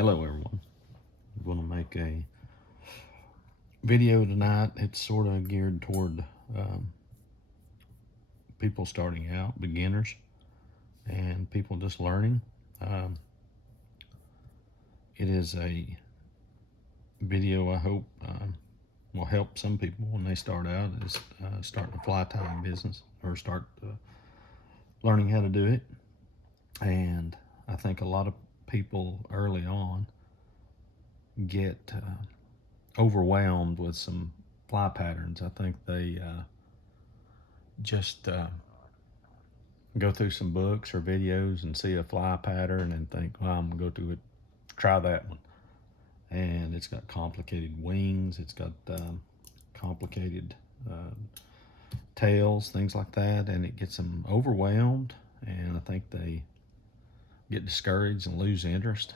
Hello everyone. I'm going to make a video tonight. It's sort of geared toward people starting out, beginners, and people just learning. Um, it is a video I hope will help some people when they start out is starting a fly tying business or start learning how to do it. And I think a lot of people early on get overwhelmed with some fly patterns. I think they just go through some books or videos and see a fly pattern and think, well, I'm gonna go to it, try that one. And it's got complicated wings, it's got complicated tails, things like that, and it gets them overwhelmed. And I think they get discouraged and lose interest.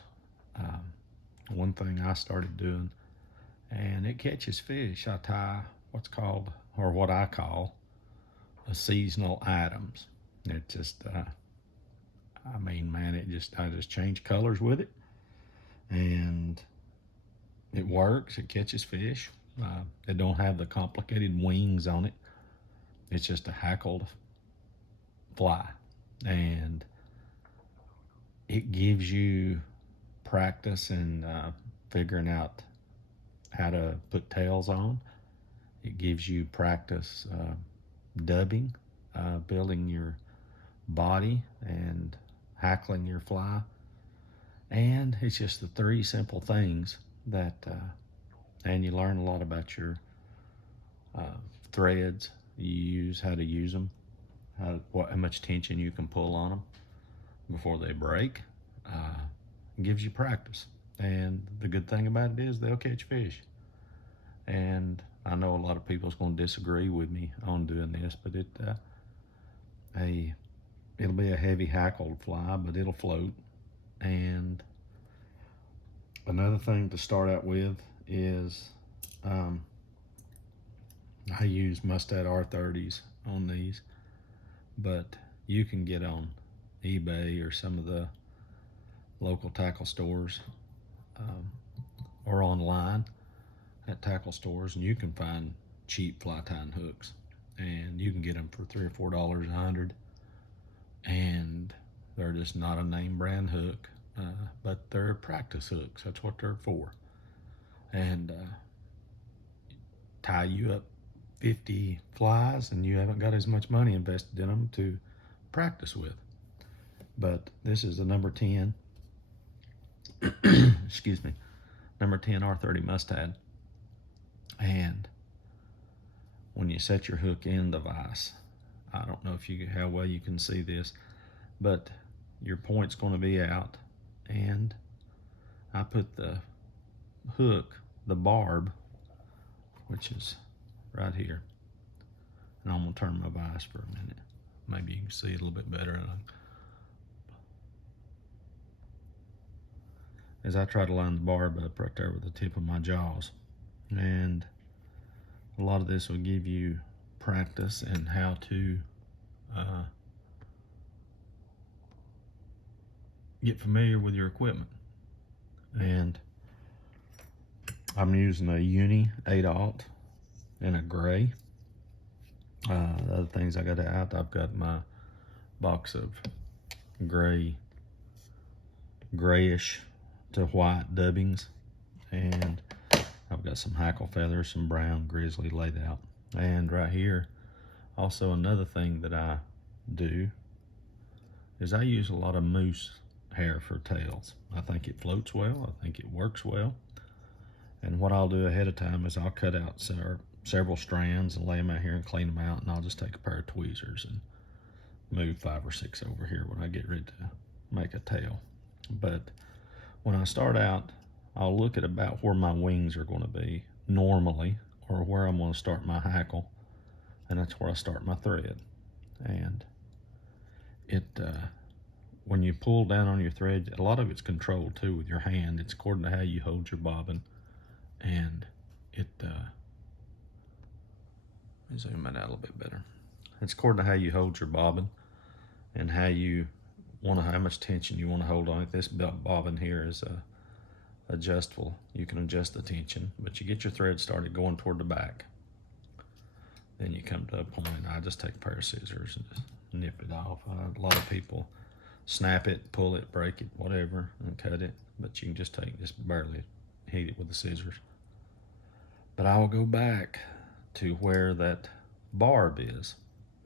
One thing I started doing, and it catches fish, I tie what's called, or what I call, a seasonal items. It just, I mean, man, I just change colors with it, and it works. It catches fish. It don't have the complicated wings on it. It's just a hackled fly, and it gives you practice in figuring out how to put tails on. It gives you practice dubbing, building your body and hackling your fly. And it's just the three simple things that, and you learn a lot about your threads you use, how to use them, how much tension you can pull on them before they break. It gives you practice. And the good thing about it is they'll catch fish. And I know a lot of people's going to disagree with me on doing this, but it'll be a heavy hackled fly, but it'll float. And another thing to start out with is I use Mustad R30s on these, but you can get on eBay or some of the local tackle stores or online at tackle stores, and you can find cheap fly tying hooks, and you can get them for $3 or $4 a hundred, and they're just not a name brand hook, but they're practice hooks. That's what they're for. And tie you up 50 flies, and you haven't got as much money invested in them to practice with. But this is the number 10 excuse me, number 10 R30 Mustad. And when you set your hook in the vise, I don't know how well you can see this, but your point's going to be out, and I put the hook, the barb, which is right here, and I'm going to turn my vise for a minute. Maybe you can see it a little bit better. As I try to line the barb up right there with the tip of my jaws. And a lot of this will give you practice in how to get familiar with your equipment. And I'm using a Uni 8/0 in a gray. The other things I got out, I've got my box of grayish to white dubbings, and I've got some hackle feathers, some brown grizzly laid out. And right here, also another thing that I do is I use a lot of moose hair for tails. I think it floats well, I think it works well. And what I'll do ahead of time is I'll cut out several strands and lay them out here and clean them out, and I'll just take a pair of tweezers and move 5 or 6 over here when I get ready to make a tail. But when I start out, I'll look at about where my wings are going to be normally, or where I'm going to start my hackle, and that's where I start my thread. And when you pull down on your thread, a lot of it's controlled too with your hand. It's according to how you hold your bobbin, and let me zoom it out a little bit better. It's according to how you hold your bobbin and how much tension you want to hold on it. This bobbin here is adjustable. You can adjust the tension, but you get your thread started going toward the back. Then you come to a point, I just take a pair of scissors and just nip it off. A lot of people snap it, pull it, break it, whatever, and cut it. But you can just barely heat it with the scissors. But I will go back to where that barb is.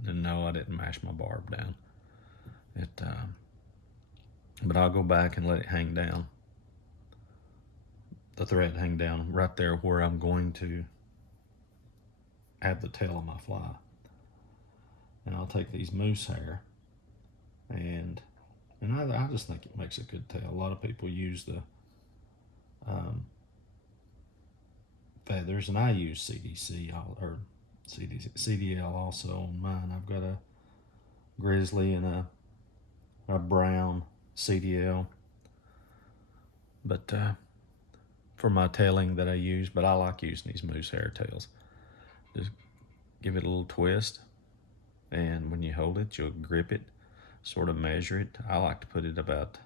And no, I didn't mash my barb down. But I'll go back and let it hang down. The thread hang down right there where I'm going to have the tail of my fly. And I'll take these moose hair and I just think it makes a good tail. A lot of people use the feathers, and I use CDL also on mine. I've got a grizzly and a brown CDL, but for my tailing that I use, but I like using these moose hair tails. Just give it a little twist, and when you hold it, you'll grip it, sort of measure it. I like to put it about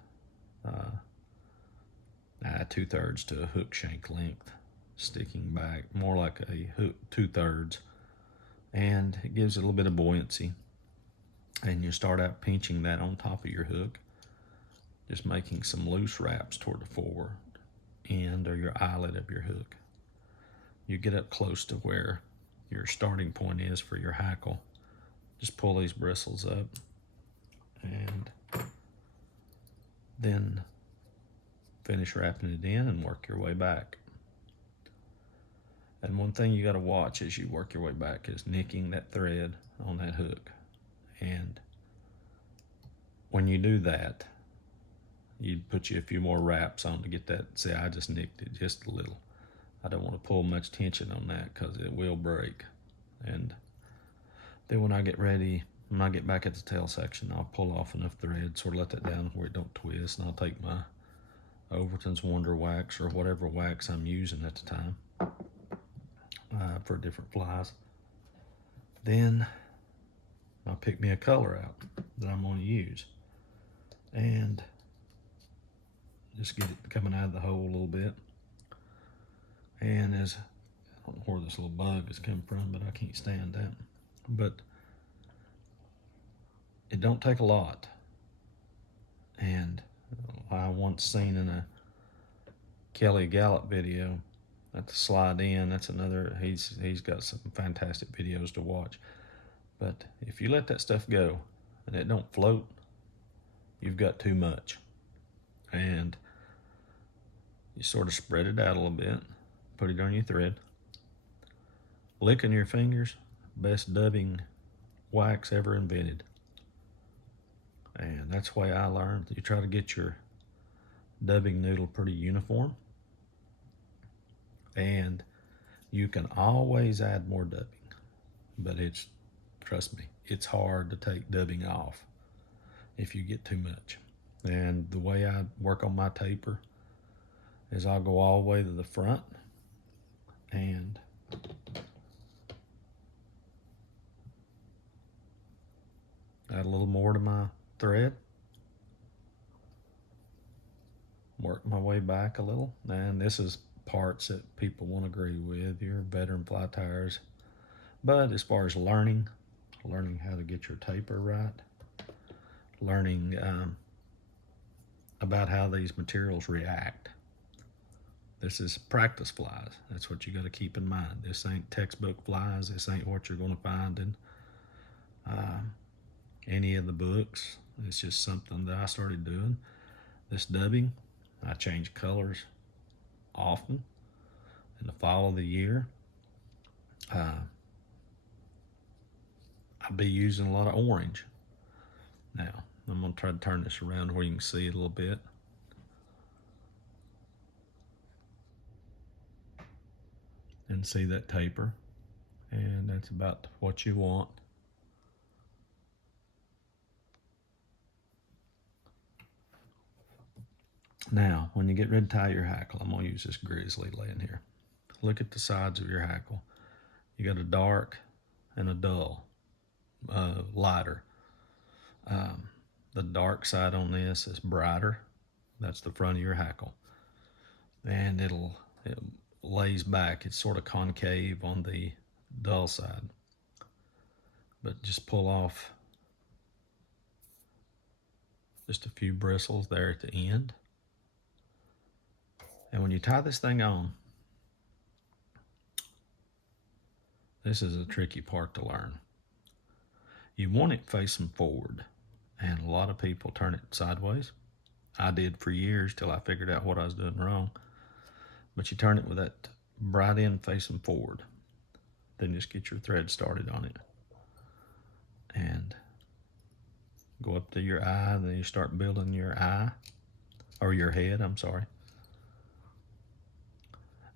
2/3 to a hook shank length, sticking back, more like a hook 2/3, and it gives it a little bit of buoyancy. And you start out pinching that on top of your hook, just making some loose wraps toward the forward end or your eyelet of your hook. You get up close to where your starting point is for your hackle. Just pull these bristles up and then finish wrapping it in and work your way back. And one thing you got to watch as you work your way back is nicking that thread on that hook. And when you do that, you put you a few more wraps on to get that. See, I just nicked it just a little. I don't want to pull much tension on that because it will break. And then when I get back at the tail section, I'll pull off enough thread, sort of let that down where it don't twist, and I'll take my Overton's Wonder Wax or whatever wax I'm using at the time for different flies. Then I'll pick me a color out that I'm going to use and just get it coming out of the hole a little bit. And I don't know where this little bug is coming from, but I can't stand that. But it don't take a lot. And I once seen in a Kelly Gallup video, that's Slide In, that's another, he's got some fantastic videos to watch. But if you let that stuff go and it don't float, you've got too much. And you sort of spread it out a little bit, put it on your thread. Licking your fingers, best dubbing wax ever invented. And that's the way I learned. You try to get your dubbing noodle pretty uniform. And you can always add more dubbing. But trust me, it's hard to take dubbing off if you get too much. And the way I work on my taper is I'll go all the way to the front and add a little more to my thread, work my way back a little. And this is parts that people won't agree with, your veteran fly tyers. But as far as learning how to get your taper right, learning about how these materials react. This is practice flies. That's what you got to keep in mind. This ain't textbook flies. This ain't what you're going to find in any of the books. It's just something that I started doing. This dubbing, I change colors often in the fall of the year. I'll be using a lot of orange. Now, I'm going to try to turn this around where you can see it a little bit. And see that taper. And that's about what you want. Now, when you get ready to tie your hackle, I'm going to use this grizzly laying here. Look at the sides of your hackle. You got a dark and a dull, lighter. The dark side on this is brighter. That's the front of your hackle. and it lays back. It's sort of concave on the dull side. But just pull off just a few bristles there at the end. And when you tie this thing on, this is a tricky part to learn. You want it facing forward, and a lot of people turn it sideways. I did for years till I figured out what I was doing wrong. But you turn it with that bright end facing forward. Then just get your thread started on it. And go up to your eye, and then you start building your eye, or your head, I'm sorry.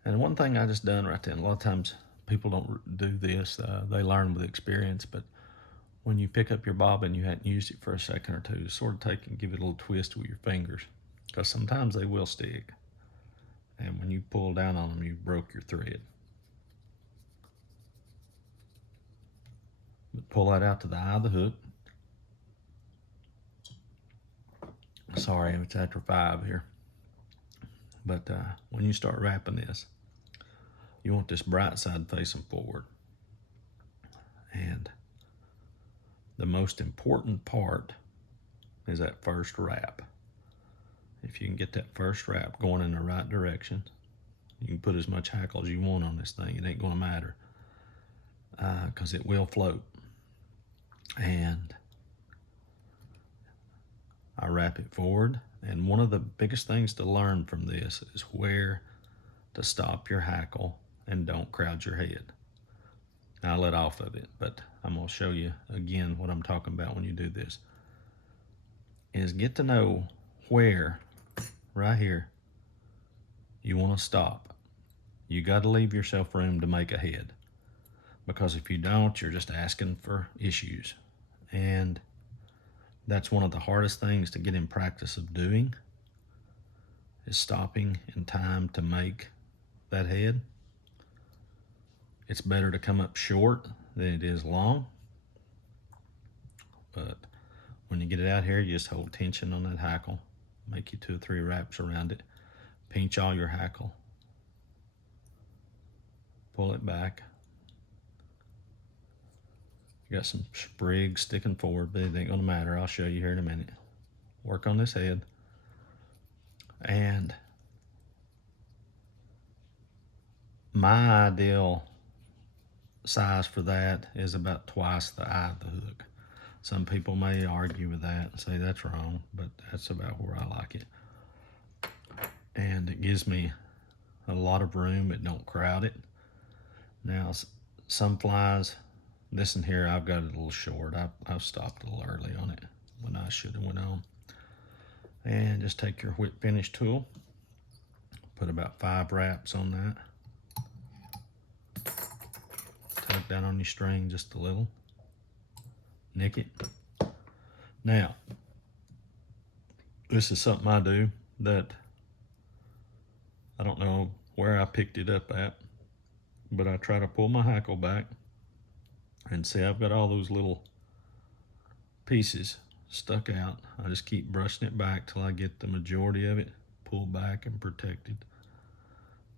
And one thing I just done right then, a lot of times people don't do this, they learn with experience, but when you pick up your bobbin, you hadn't used it for a second or two, sort of take and give it a little twist with your fingers, because sometimes they will stick. And when you pull down on them, you broke your thread. But pull that out to the eye of the hook. Sorry, it's after 5 here. But when you start wrapping this, you want this bright side facing forward. And the most important part is that first wrap. If you can get that first wrap going in the right direction, you can put as much hackle as you want on this thing. It ain't going to matter, because it will float. And I wrap it forward. And one of the biggest things to learn from this is where to stop your hackle and don't crowd your head. Now, I let off of it, but I'm going to show you again what I'm talking about when you do this. Is get to know where, right here, you want to stop. You got to leave yourself room to make a head, because if you don't, you're just asking for issues. And that's one of the hardest things to get in practice of doing, is stopping in time to make that head. It's better to come up short than it is long. But when you get it out here, you just hold tension on that hackle, make you 2 or 3 wraps around it, pinch all your hackle, pull it back. You got some sprigs sticking forward, but it ain't gonna matter. I'll show you here in a minute. Work on this head. And my ideal size for that is about twice the eye of the hook. Some people may argue with that and say that's wrong, but that's about where I like it. And it gives me a lot of room. It don't crowd it. Now, some flies, this in here, I've got it a little short. I've stopped a little early on it when I should have went on. And just take your whip finish tool, put about 5 wraps on that. Tug down on your string just a little. Nick it. Now, this is something I do that I don't know where I picked it up at, but I try to pull my hackle back, and see, I've got all those little pieces stuck out. I just keep brushing it back till I get the majority of it pulled back and protected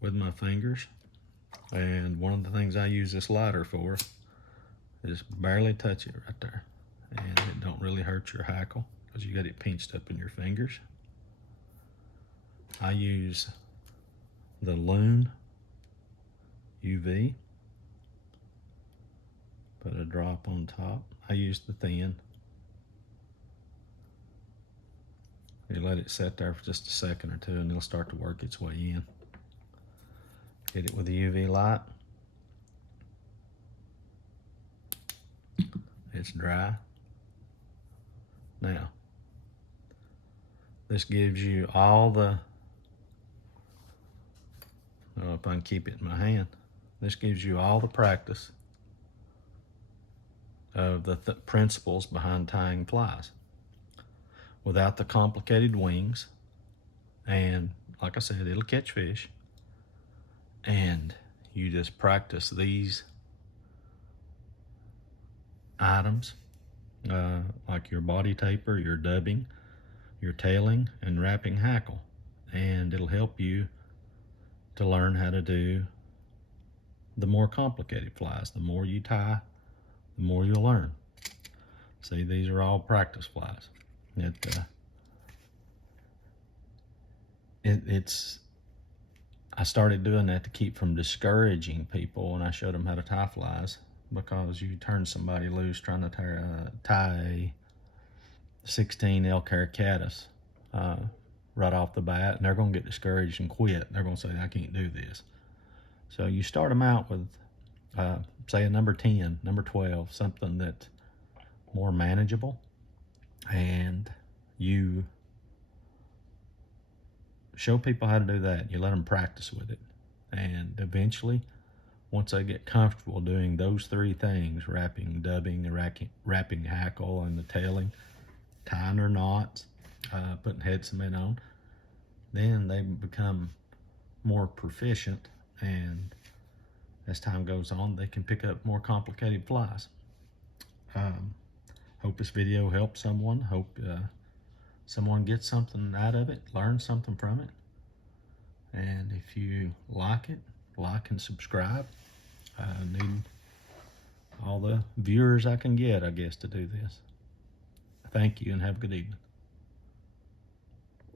with my fingers. And one of the things I use this lighter for is barely touch it right there, and it don't really hurt your hackle because you got it pinched up in your fingers. I use the Loon UV. Put a drop on top. I use the thin. You let it sit there for just a second or two, and it'll start to work its way in. Hit it with the UV light. It's dry. Now, this gives you all the, I don't know if I can keep it in my hand. This gives you all the practice of the principles behind tying flies without the complicated wings. And like I said, it'll catch fish. And you just practice these items, like your body taper, your dubbing, your tailing, and wrapping hackle. And it'll help you to learn how to do the more complicated flies. The more you tie, the more you'll learn. See, these are all practice flies. It's I started doing that to keep from discouraging people when I showed them how to tie flies, because you turn somebody loose trying to tie a 16 elk hair caddis right off the bat, and they're going to get discouraged and quit. They're going to say, I can't do this. So you start them out with, say, a number 10, number 12, something that's more manageable, and you show people how to do that. You let them practice with it, and eventually, once they get comfortable doing those three things, wrapping, dubbing, the wrapping hackle, and the tailing, tying their knots, putting head cement on, then they become more proficient, and as time goes on, they can pick up more complicated flies. Hope this video helps someone. Hope someone gets something out of it, learns something from it. And if you like it, like and subscribe. I need all the viewers I can get, I guess, to do this. Thank you, and have a good evening.